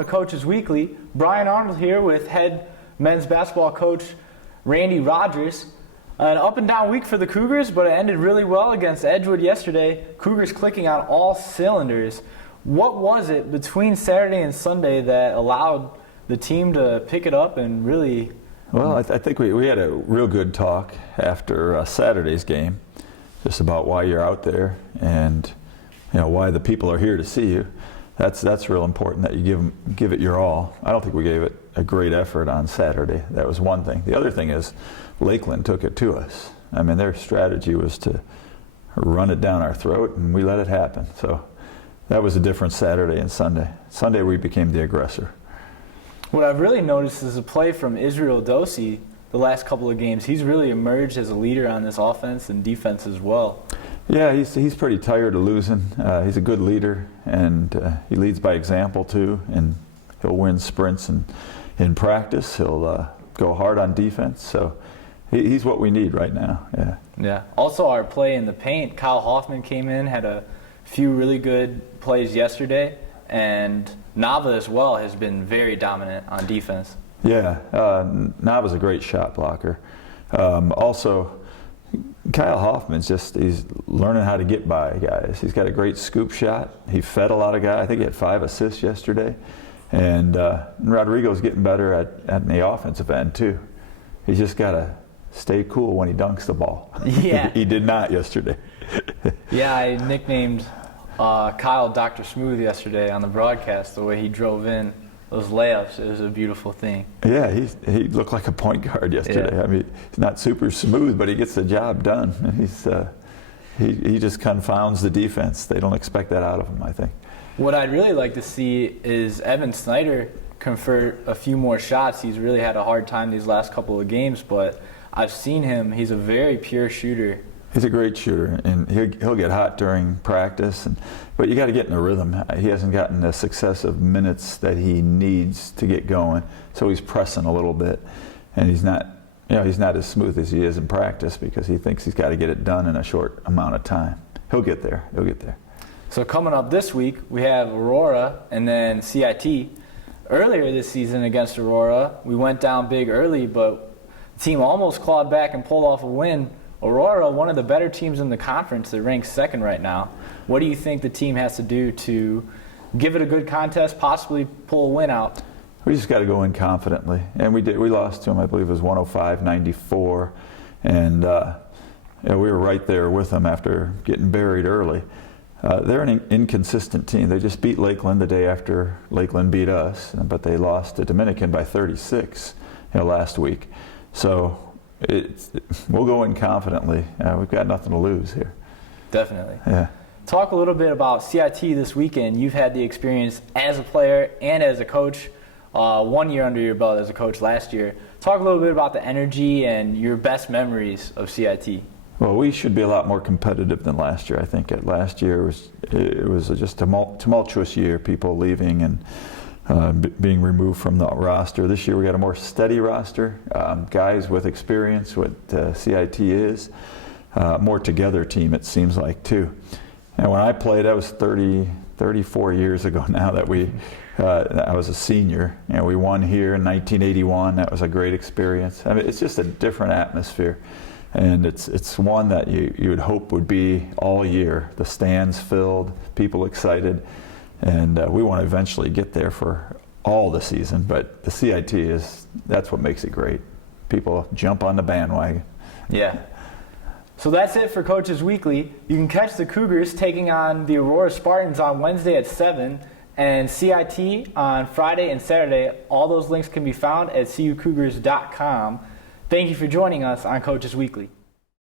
to Coaches Weekly. Brian Arnold here with head men's basketball coach Randy Rogers. An up and down week for the Cougars, but it ended really well against Edgewood yesterday. Cougars clicking on all cylinders. What was it between Saturday and Sunday that allowed the team to pick it up and really... Well, I think we had a real good talk after Saturday's game, just about why you're out there and why the people are here to see you. That's real important, that you give it your all. I don't think we gave it a great effort on Saturday. That was one thing. The other thing is Lakeland took it to us. I mean, their strategy was to run it down our throat, and we let it happen. So that was a difference Saturday and Sunday. Sunday we became the aggressor. What I've really noticed is a play from Israel Dosi the last couple of games. He's really emerged as a leader on this offense and defense as well. Yeah, he's pretty tired of losing. He's a good leader, and he leads by example too, and he'll win sprints and in practice. He'll go hard on defense, so he's what we need right now. Yeah. Also, our play in the paint, Kyle Hockman came in, had a few really good plays yesterday, and Nava as well has been very dominant on defense. Yeah, Nava's a great shot blocker. Also, Kyle Hoffman's he's learning how to get by guys. He's got a great scoop shot. He fed a lot of guys. I think he had 5 assists yesterday. And Rodrigo's getting better at the offensive end too. He's just got to stay cool when he dunks the ball. Yeah. He did not yesterday. Yeah, I nicknamed Kyle Dr. Smooth yesterday on the broadcast, the way he drove in those layups. It was a beautiful thing. Yeah, he looked like a point guard yesterday. Yeah. I mean, he's not super smooth, but he gets the job done. And he just confounds the defense. They don't expect that out of him, I think. What I'd really like to see is Evan Snyder convert a few more shots. He's really had a hard time these last couple of games, but I've seen him. He's a very pure shooter. He's a great shooter, and he'll get hot during practice. But you got to get in a rhythm. He hasn't gotten the successive minutes that he needs to get going, so he's pressing a little bit, and he's not as smooth as he is in practice because he thinks he's got to get it done in a short amount of time. He'll get there. He'll get there. So coming up this week, we have Aurora and then CIT. Earlier this season against Aurora, we went down big early, but the team almost clawed back and pulled off a win. Aurora, one of the better teams in the conference, that ranks second right now. What do you think the team has to do to give it a good contest, possibly pull a win out? We just got to go in confidently, and we did. We lost to them, I believe it was 105-94, and we were right there with them after getting buried early. They're an inconsistent team. They just beat Lakeland the day after Lakeland beat us, but they lost to Dominican by 36 last week. So we'll go in confidently. We've got nothing to lose here. Definitely. Yeah. Talk a little bit about CIT this weekend. You've had the experience as a player and as a coach. 1 year under your belt as a coach last year. Talk a little bit about the energy and your best memories of CIT. Well, we should be a lot more competitive than last year. I think last year it was just a tumultuous year, people leaving and being removed from the roster. This year we got a more steady roster, guys with experience, what CIT is, more together team it seems like too. And when I played, that was 34 years ago now that I was a senior. We won here in 1981. That was a great experience. I mean, it's just a different atmosphere. And it's one that you would hope would be all year. The stands filled, people excited, and we want to eventually get there for all the season. But the CIT that's what makes it great. People jump on the bandwagon. Yeah. So that's it for Coaches Weekly. You can catch the Cougars taking on the Aurora Spartans on Wednesday at 7, and CIT on Friday and Saturday. All those links can be found at cucougars.com. Thank you for joining us on Coaches Weekly.